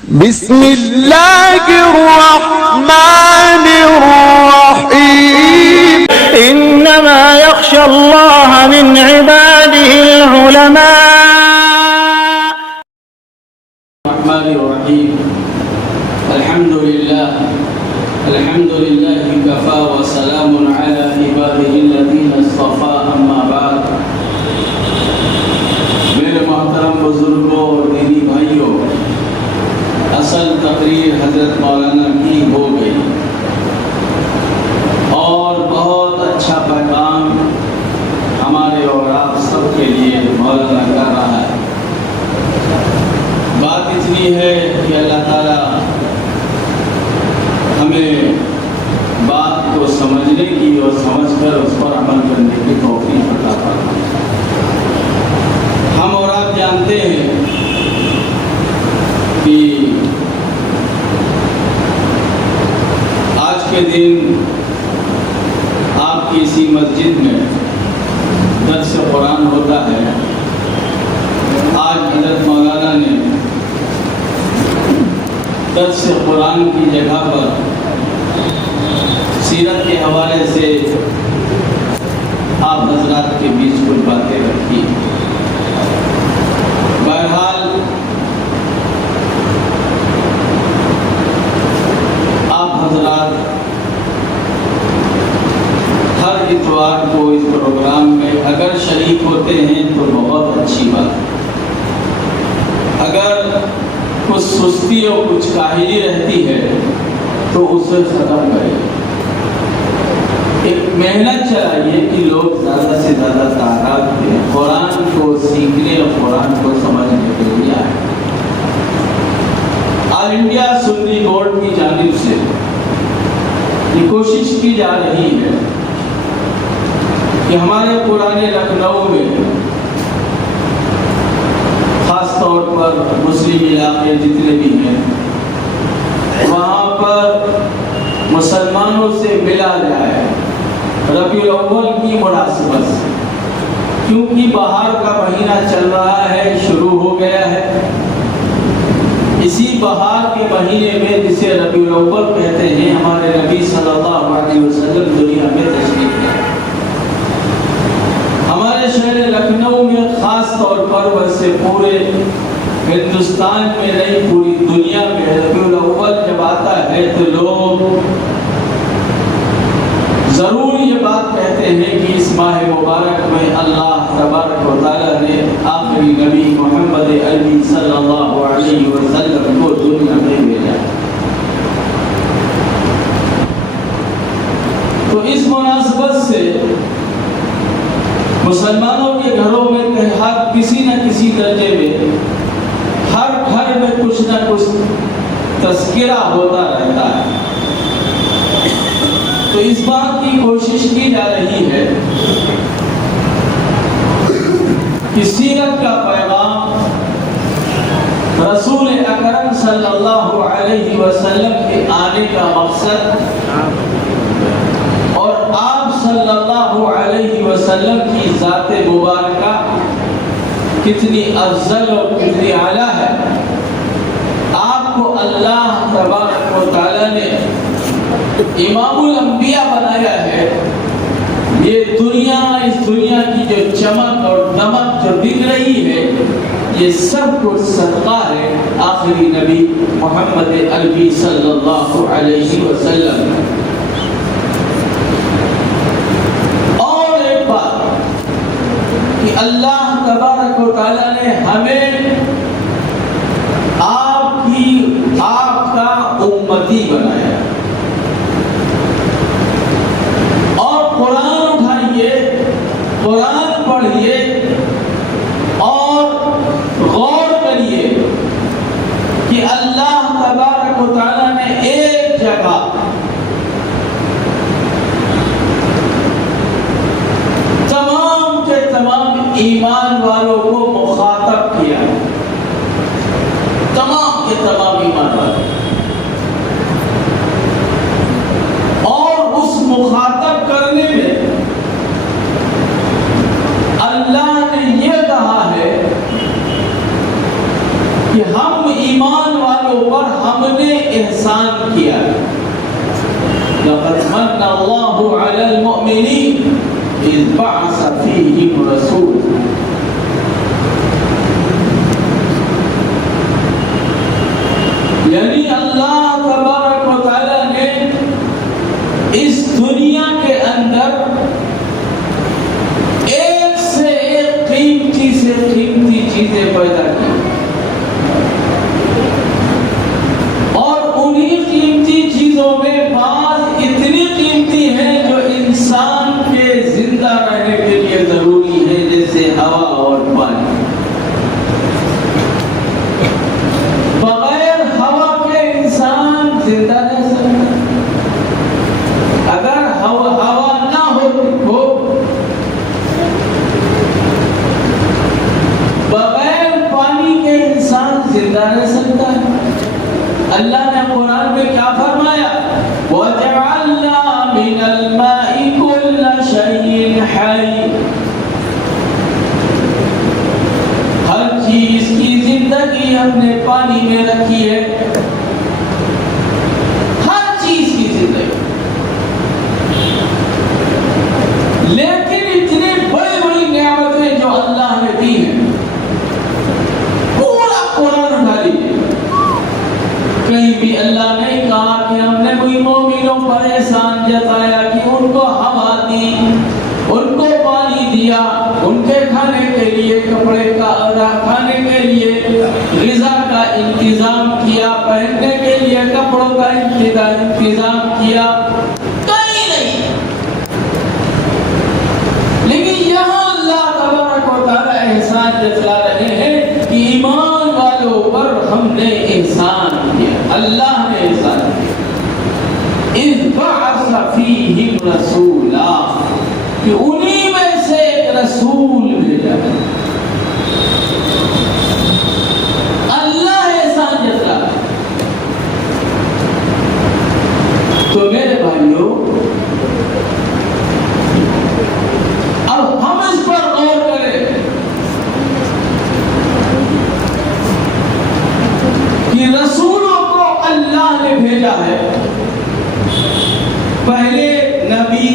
بسم الله الرحمن الرحيم إنما يخشى الله من عباده العلماء. الرحمن الرحيم. الحمد لله كفى وسلام على عباده الذين اصطفى. اما بعد. میرے محترم بزرگوں اور دینی بھائیوں، اصل تقریر حضرت مولانا کی ہو گئی اور بہت اچھا پیغام ہمارے اور آپ سب کے لیے مولانا کر رہا ہے. بات اتنی ہے کہ اللہ تعالیٰ ہمیں بات کو سمجھنے کی اور سمجھ کر اس پر عمل کرنے کی توفیق عطا فرمائے. ہم اور آپ جانتے ہیں کہ آج کے دن آپ کی اسی مسجد میں درس قرآن ہوتا ہے. آج حضرت مولانا نے درس قرآن کی جگہ پر سیرت کے حوالے سے آپ حضرات کے بیچ کچھ باتیں رکھی. بہرحال آپ حضرات ہر اتوار کو اس پروگرام میں اگر شریک ہوتے ہیں تو بہت اچھی بات ہے. اگر کچھ سستی اور کچھ کاہلی رہتی ہے تو اسے ختم کریں. ایک محنت چلائیے کہ لوگ زیادہ سے زیادہ تعداد میں قرآن کو سیکھنے اور قرآن کو سمجھنے کے لیے آئے. آل انڈیا سنی بورڈ کی جانب سے یہ کوشش کی جا رہی ہے کہ ہمارے پرانے لکھنؤ میں خاص طور پر مسلم علاقے جتنے بھی ہیں وہاں پر مسلمانوں سے ملا جائے ربیع الاول کی مناسبت سے، کیونکہ بہار کا مہینہ چل رہا ہے، شروع ہو گیا ہے. اسی بہار کے مہینے میں جسے ربیع الاول کہتے ہیں ہمارے نبی صلی اللہ علیہ وسلم دنیا میں تشریف لائے. ہمارے شہر لکھنؤ میں خاص طور پر ویسے پورے ہندوستان میں نہیں پوری دنیا میں ربیع الاول جب آتا ہے تو لوگ ضرور یہ بات کہتے ہیں کہ اس ماہ مبارک میں اللہ تبارک و تعالیٰ نے آخری نبی محمد عربی صلی اللہ علیہ وسلم کو دنیا میں بھیجا. تو اس مناسبت سے مسلمانوں کے گھروں میں ہر کسی نہ کسی درجے میں ہر گھر میں کچھ نہ کچھ تذکرہ ہوتا رہتا ہے. تو اس بات کی کوشش کی جا رہی ہے کہ سیرت کا پیغام رسول اکرم صلی اللہ علیہ وسلم کے آنے کا مقصد اور آپ صلی اللہ علیہ وسلم کی ذات مبارکہ کتنی افضل اور کتنی اعلیٰ ہے. آپ کو اللہ تبارک و تعالیٰ نے امام الانبیاء بنایا ہے. یہ دنیا، اس دنیا کی جو چمک اور دمک جو دکھ رہی ہے یہ سب کچھ صدقہ ہے آخری نبی محمد عربی صلی اللہ علیہ وسلم. اور ایک بات کہ اللہ تبارک و تعالیٰ نے ہمیں آپ کا امتی بنایا. قرآن اٹھائیے، قرآن پڑھیے اور غور کریے کہ اللہ تبارک و تعالیٰ نے ایک جگہ تمام کے تمام ایمان والوں کو مخاطب کیا. تمام کے تمام ایمان والوں اور اس مخاطب کرنے میں اللہ نے یہ کہا ہے کہ ہم ایمان والوں والوں پر ہم نے احسان کیا. لقد من اللہ علی المؤمنین اذ بعث فیہم رسول. یعنی اللہ تبارک و تعالی نے اس دنیا کے اندر ایک سے ایک قیمتی سے قیمتی چیزیں پیدا کی اور انہی قیمتی چیزوں میں بعض اتنی قیمتی ہیں جو انسان کے زندہ رہنے کے لیے ضروری ہے، جیسے ہوا اور پانی. بغیر ہوا کے انسان زندہ رہ سکتا. اگر ہوا نہ ہو بغیر پانی کے انسان زندہ رہ سکتا ہے. اللہ نے قرآن میں کیا فرمایا؟ وَجَعَلْنَا مِنَ الْمَاءِ كُلَّ شَيْءٍ حَيٍّ. ہر چیز کی زندگی ہم نے پانی میں رکھی ہے. ہر چیز کی زندگی. لیکن اتنی بڑی بڑی نعمتیں جو اللہ نے دی ہیں، پورا قرآن اٹھا لیجیے، کہیں بھی اللہ نے کہا کہ ہم نے کوئی مومنوں پر احسان جتایا کہ ان کو ہوا دی، ان کو پانی دیا، ان کے کھانے کے لیے کپڑے کا کھانے کے لیے غذا کا انتظام کیا، پہننے کے لیے کپڑوں کا انتظام کیا. کہیں نہیں. لیکن یہاں اللہ تبارک و تعالی احسان جتلا رہے ہیں کہ ایمان والوں پر ہم نے احسان کیا. اللہ نے احسان کیا. اذ بعث فیہم رسولا، کہ انہی میں سے ایک رسول بھیجا. اللہ احسان جتلا. تو میرے بھائیوں، اب ہم اس پر غور کریں کہ رسولوں کو اللہ نے بھیجا ہے. پہلے نبی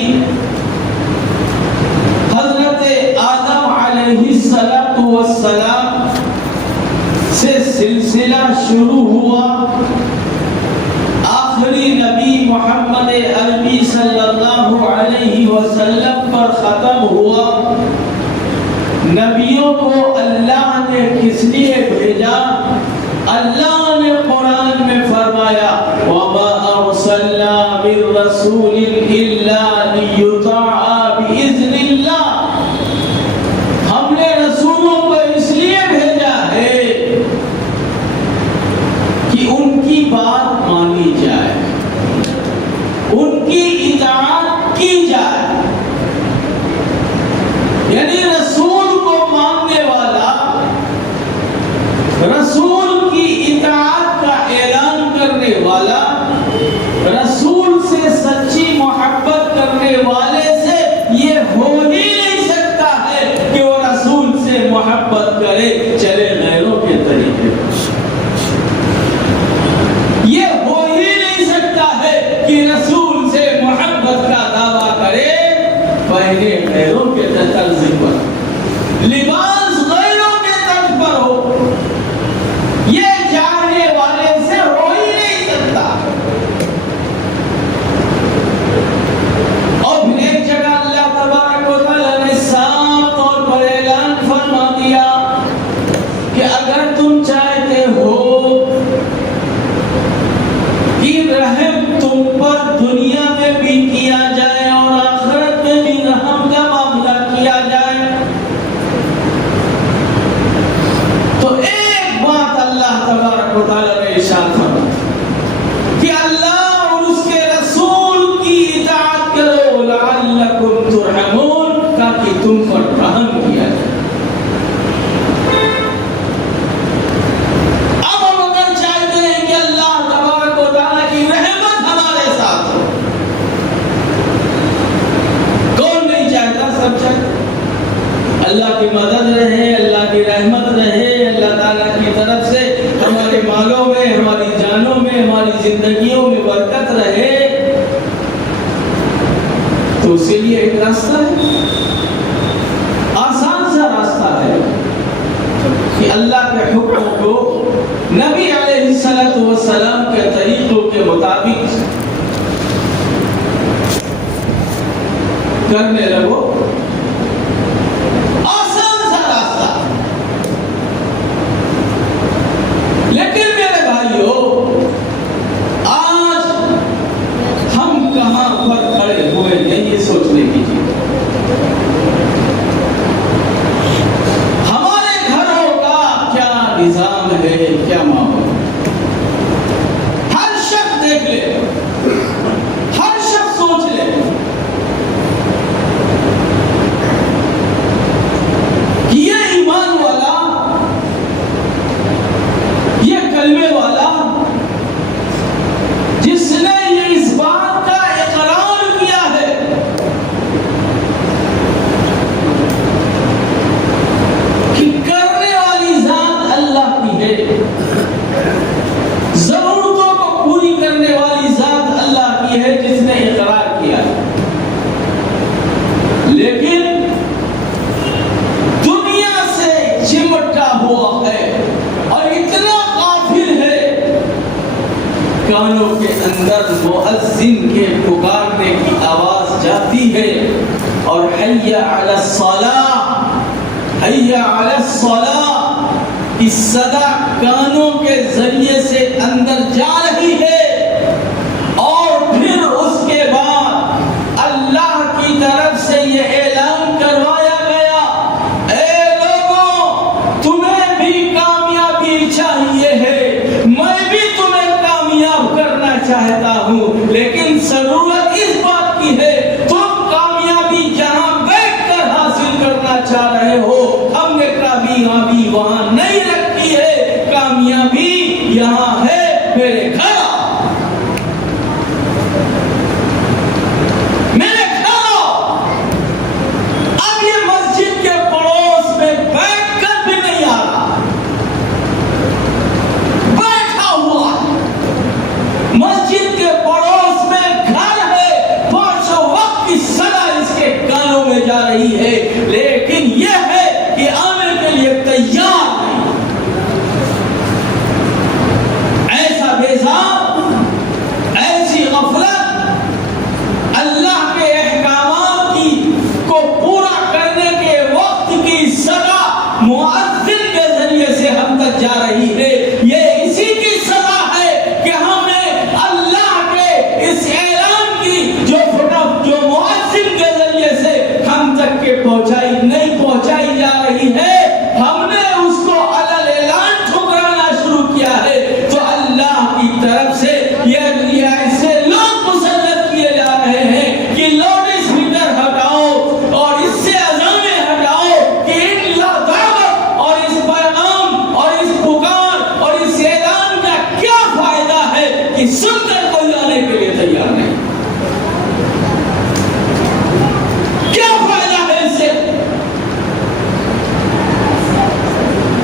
حضرت آدم علیہ السلام سے سلسلہ شروع ہوا، آخری نبی محمد عربی صلی اللہ علیہ وسلم پر ختم ہوا. نبیوں کو اللہ نے کس لیے بھیجا؟ اللہ نے قرآن میں فرمایا وَمَا أَرْسَلْنَا مِن رَّسُولٍ إِلَّا لِيُطَاعَ بِإِذْنِ اللَّهِ. ہم نے رسولوں کو اس لیے بھیجا ہے کہ ان کی بات مانی جائے، ان کی اطاعت کی جائے. یعنی رسول کو ماننے والا، رسول کی اطاعت کا اعلان کرنے والا، رسول سے سچی محبت کرنے والے سے یہ ہو ہی نہیں سکتا ہے کہ وہ رسول سے محبت کرے چلے غیروں کے طریقے. یہ ہو ہی نہیں سکتا ہے کہ رسول سے محبت کا دعویٰ کرے پہلے غیروں کے طرز پر، لباس غیروں کے طرز پر ہو. یہ چاہنے والے سے ہو ہی نہیں سکتا. اور پھر ایک جگہ اللہ تبارک و تعالی نے صاف طور پر اعلان فرما دیا کہ اگر تم چاہتے ہو کہ رحم تم پر دنیا میں بھی کیا جائے اور آخرت میں بھی رحم کا معاملہ کیا جائے، تو ایک بات اللہ تبارک و تعالی نے ارشاد فرمایا کہ اللہ اور اس کے رسول کی اطاعت کرو لعلکم ترحمون، تاکہ تم پر رحم کیا جائے. اب ہم اگر چاہتے ہیں کہ اللہ تبارک و تعالی کی رحمت ہمارے ساتھ ہو، کون نہیں چاہتا؟ سب چاہتے. اللہ کی مدد رہے، اللہ کی رحمت رہے، اللہ تعالیٰ کی طرف سے ہمارے مالوں میں، ہماری جانوں میں، ہماری زندگیوں میں برکت رہے، تو اس کے لیے ایک راستہ ہے، آسان سا راستہ ہے کہ اللہ کے حکم کو نبی علیہ السلام کے طریقوں کے مطابق کرنے لگو، آسان سا راستہ۔ لیکن میرے بھائیوں، آج ہم کہاں پر کھڑے ہوئے ہیں یہ سوچنے کی چیز۔ ہمارے گھروں کا کیا نظام ہے، کیا ماحول؟ ہر شخص دیکھ لے، ہر شخص سوچ لے کہ یہ ایمان والا، یہ کلمے والا، جس نے یہ اس بات کا اقرار کیا ہے کہ کرنے والی ذات اللہ کی ہے، ضرورتوں کو پوری کرنے والی ذات اللہ کی ہے، جس نے اقرار کیا ہے، لیکن دنیا سے چمٹا ہوا ہے اور اتنا غافل ہے، کانوں کے اندر مؤذن کے پکارنے کی آواز جاتی ہے اور حی علی الصلاۃ، حی علی الصلاۃ کی صدا کانوں کے ذریعے سے اندر جا رہی ہے، اور پھر اس کے بعد اللہ کی طرف سے یہ اعلان کروایا گیا، اے لوگوں تمہیں بھی کامیابی چاہیے ہے، میں بھی تمہیں کامیاب کرنا چاہتا ہوں، لیکن ضرورت اس بات کی ہے تم کامیابی جہاں بیٹھ کر حاصل کرنا چاہ رہے ہو، ہم نے کامیابی وہاں نہیں رکھی ہے، کامیابی یہاں ہے میرے گھر۔ اب یہ مسجد کے پڑوس میں بیٹھ کر بھی نہیں آ رہا، بیٹھا ہوا مسجد کے پڑوس میں گھر ہے، پانچوں وقت کی صدا اس کے کانوں میں جا رہی ہے، لیکن یہ ہے کہ آنے کے لیے تیار نہیں۔ ایسا بیزار، ایسی غفلت، اللہ کے احکامات کی کو پورا کرنے کے وقت کی صدا مؤذن کے ذریعے سے ہم تک جا رہی ہے، یہ اسی کی صدا ہے کہ ہمیں اللہ کے اس اعلان کی جو مؤذن کے ذریعے سے ہم تک کے نہیں پہنچائی جا رہی ہے، ہم نے اس کو علل اعلان ٹھکرانا شروع کیا ہے، تو اللہ کی طرف سے یہ ایسے لوگ مسلط کیے جا رہے ہیں کہ لاؤڈ اسپیکر ہٹاؤ اور اس سے اذانیں ہٹاؤ کہ ان دعوت اور اس پیغام اور اس پکار اور اس اعلان کا کیا فائدہ ہے کہ سن کر کوئی آنے کے لیے تیار نہیں، کیا فائدہ ہے اس سے؟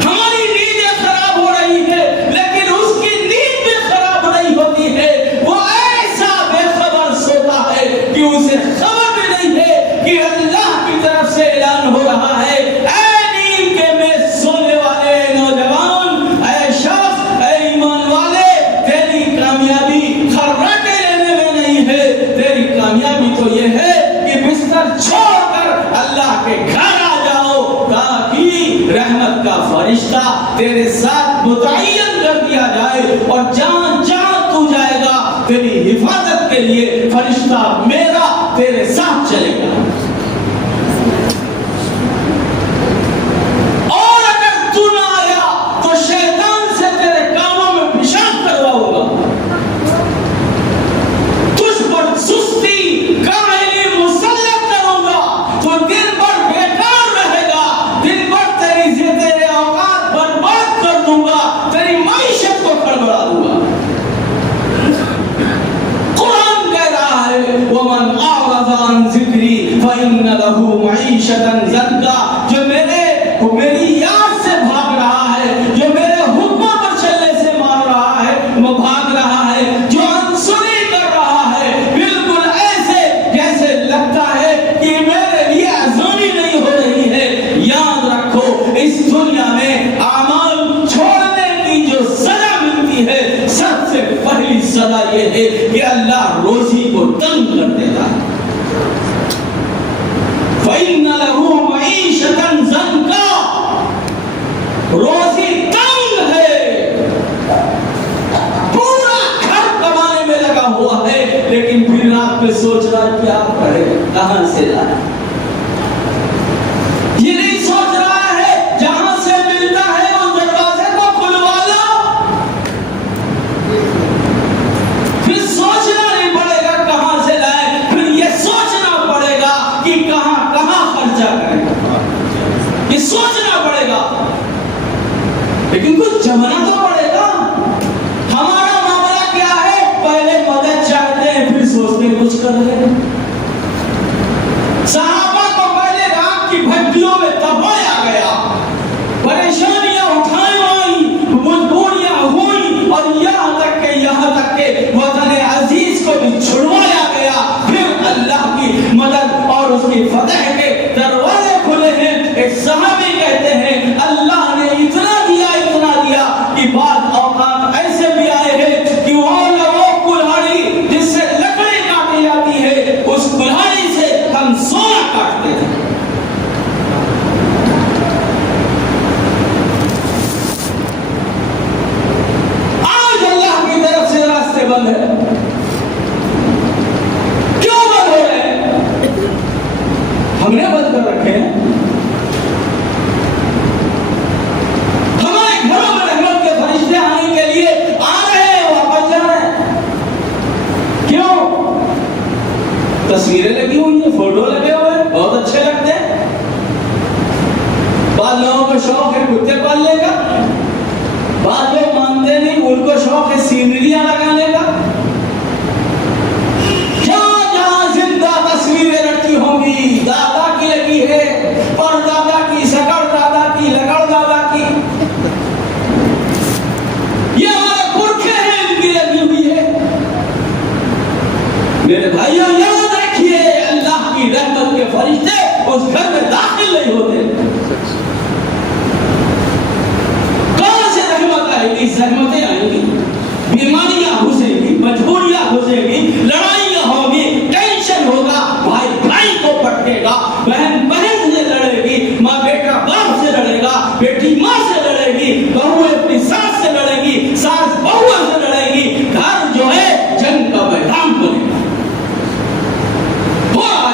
ہماری نیندیں خراب ہو رہی ہے، لیکن اس کی نیند بھی خراب نہیں ہوتی ہے، وہ ایسا بے خبر سوتا ہے کہ اسے خبر بھی نہیں ہے کہ اللہ کی طرف سے اعلان ہو رہا ہے، اے نیند کے میں سونے والے نوجوان، اے شخص، اے ایمان والے، تیری کامیابی خراٹے لینے میں نہیں ہے، تیری کامیابی تو یہ ہے کہ بستر چھوڑ کر اللہ کے گھر آ جاؤ، تاکہ رحمت کا فرشتہ تیرے ساتھ متعین کر دیا جائے، اور جہاں جہاں تو جائے گا تیری حفاظت کے لیے فرشتہ میرا تیرے ساتھ چلے گا۔ اور اگر تو نہ آیا تو شیطان سے تیرے کاموں میں پیشاب کرواؤں گا، تجھ پر سستی کاہلی مسلط کروں گا، تو دن بھر بیکار رہے گا، دن بھر تیرے اوقات برباد کر دوں گا، تیری معیشت کو گڑبڑا دوں گا۔ قرآن کہہ رہا ہے وَمَنْ أَعْرَضَ عَنْ ذِكْرِي فَإِنَّ لَهُ مَعِيشَةً ضَنْكًا، جو میری یاد سے بھاگ رہا ہے، جو میرے حکموں پر سزا یہ ہے کہ اللہ روزی کو تنگ کر دیتا ہے. فَإِنَّ لَهُ مَعِيشَةً ضَنْكًا, روزی تنگ ہے, پورا گھر کمانے میں لگا ہوا ہے, لیکن پھر رات میں سوچ رہا ہے کیا کرے, کہاں سے لائے. یہ نہیں سوچ رہا ہے جہاں سے ملتا ہے اس دروازے کو کھلوا لو, پھر سوچنا نہیں پڑے گا کہاں سے لائے, پھر یہ سوچنا پڑے گا کہ کہاں کہاں خرچہ کرے گا, یہ سوچنا پڑے گا. لیکن کچھ جمنا تو پڑے گا. ہمارا معاملہ کیا ہے, پہلے مدد چاہتے ہیں پھر سوچتے ہیں کچھ کر لیں. صحابہ کو پہلے رات کی بھٹیوں میں دبایا گیا, پریشانیاں اٹھائی آئی, مجبوریاں ہوئی, اور یہاں تک کہ وطن عزیز کو بھی چھڑوایا گیا. پھر اللہ کی مدد اور اس کی فتح کے دروازے کھلے ہیں. ایک صحابی کہتے ہیں اللہ نے اتنا دیا کہ بعض اوقات ایسے بھی آئے ہیں کہ وہ کلہاڑی جس سے لکڑی کاٹی جاتی ہے, اس کلہاڑی سے ہم سونا کاٹتے تھے. آج اللہ کی طرف سے راستے بند ہے. کیوں بند ہو رہے ہیں؟ ہم نے بند کر رکھے ہیں. ہمارے گھروں میں رحمت کے فرشتے آنے کے لیے آ رہے ہیں, واپس جا رہے ہیں. کیوں؟ تصویریں لگی ہوئی ہیں, فوٹو لگے ہوئے ہیں, بہت اچھے لگتے ہیں. بعض لوگوں کو شوق ہے کتے پالنے کا, بعض لوگ مانتے نہیں, ان کو شوق ہے سینریاں لگانے کا. جہاں زندہ تصویریں لٹکی ہوں گی, دادا کی لگی ہے, پر دادا کی, سکڑ دادا کی, لکڑ دادا کی, یہ ہمارے پرکھے ہیں, ان کی لگی ہوئی ہے. میرے بھائیوں یاد رکھیے, اللہ کی رحمت کے فرشتے اس گھر میں داخل نہیں ہوتے. کہاں سے رحمت آئے گی؟ زحمتیں آئیں گی, بیماریاں گھسیں گی, مجبوریاں گھسیں گی, لڑائیاں ہوں گی, ٹینشن ہوگا, بھائی بھائی کو پٹکے گا, بہن بہن سے لڑے گی, ماں بیٹا باپ سے لڑے گا, بیٹی ماں سے لڑے گی, بہو اپنی ساس سے لڑے گی, ساس بہو سے لڑے گی. گھر جو ہے جنگ کا میدان بنے گا.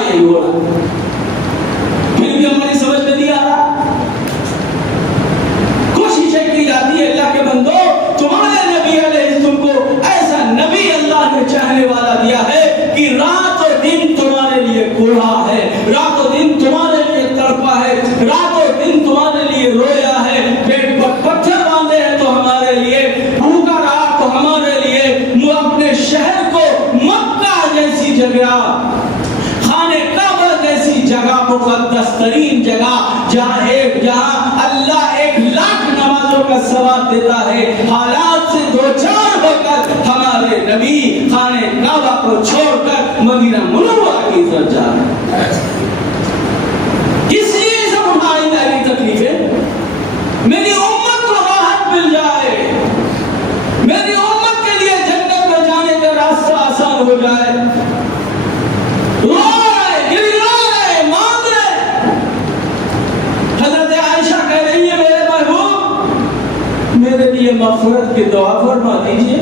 یہی ہو رہا, پھر بھی ہماری سمجھ میں نہیں آ رہا. کوششیں کی جاتی ہے اللہ کے بندو, تمہارے نبی علیہ تم کو ایسا نبی اللہ نے چاہنے والا دیا ہے کہ رات اور دن تمہارے لیے کوڑا ہے, رات و دن تمہارے لیے تڑپا ہے, رات و دن تمہارے لیے رویا ہے, پیٹ پر پتھر باندھے ہیں تو ہمارے لیے, بھوکا رہا تو ہمارے لیے. اپنے شہر کو مکہ جیسی جگہ, خانے کعبہ جیسی جگہ, مقدس ترین جگہ, جہاں اللہ 1,00,000 نمازوں کا ثواب دیتا ہے, حالات سے دوچار ہو کر ہمارے نبی خانے کعبہ کو چھوڑ کر مدینہ منورہ کی طرف جا رہے ہیں. کس لیے سب ہماری داری تکلیفیں؟ میری امت کو راحت مل جائے, میری امت کے لیے جنت میں جانے کا راستہ آسان ہو جائے. میرے لیے مغفرت کی دعا فرما دیجئے.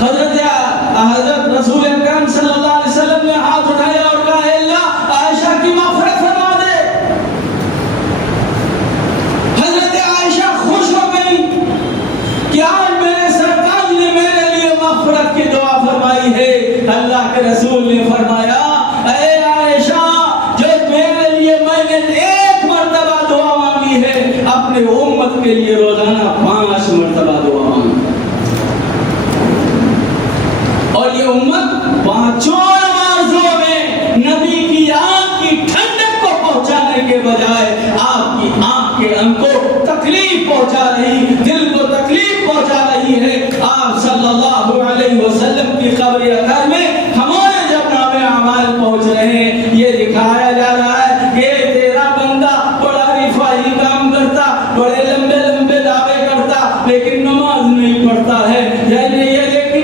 حضرت رسول اکرم صلی اللہ علیہ وسلم نے ہاتھ اٹھایا اور کہا, اے اللہ عائشہ کی مغفرت فرما دے. حضرت عائشہ خوش ہو گئی کہ آج میرے سرکار نے میرے لیے مغفرت کی دعا فرمائی ہے. اللہ کے رسول نے فرمایا, اے عائشہ, جو میرے لیے میں نے ایک مرتبہ دعا مانگی ہے, اپنے امت کے لیے روزانہ 5 مرتبہ دعا مانگی. اور یہ امت 5 نمازوں میں نبی کی آنکھ کی ٹھنڈک کو پہنچانے کے بجائے آپ کی آنکھ کے کو تکلیف پہنچا رہی, دل کو تکلیف پہنچا رہی ہے. آپ صلی اللہ علیہ وسلم کی قبر اطہر میں ہمارے جب نامے اعمال پہنچ رہے ہیں, یہ دکھایا جا رہا ہے کہ تیرا بندہ بڑا رفاہی کام کرتا, بڑے لمبے لمبے دعوے کرتا, لیکن نماز نہیں پڑھتا ہے. یعنی یہ لیکن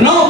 9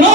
9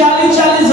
40-40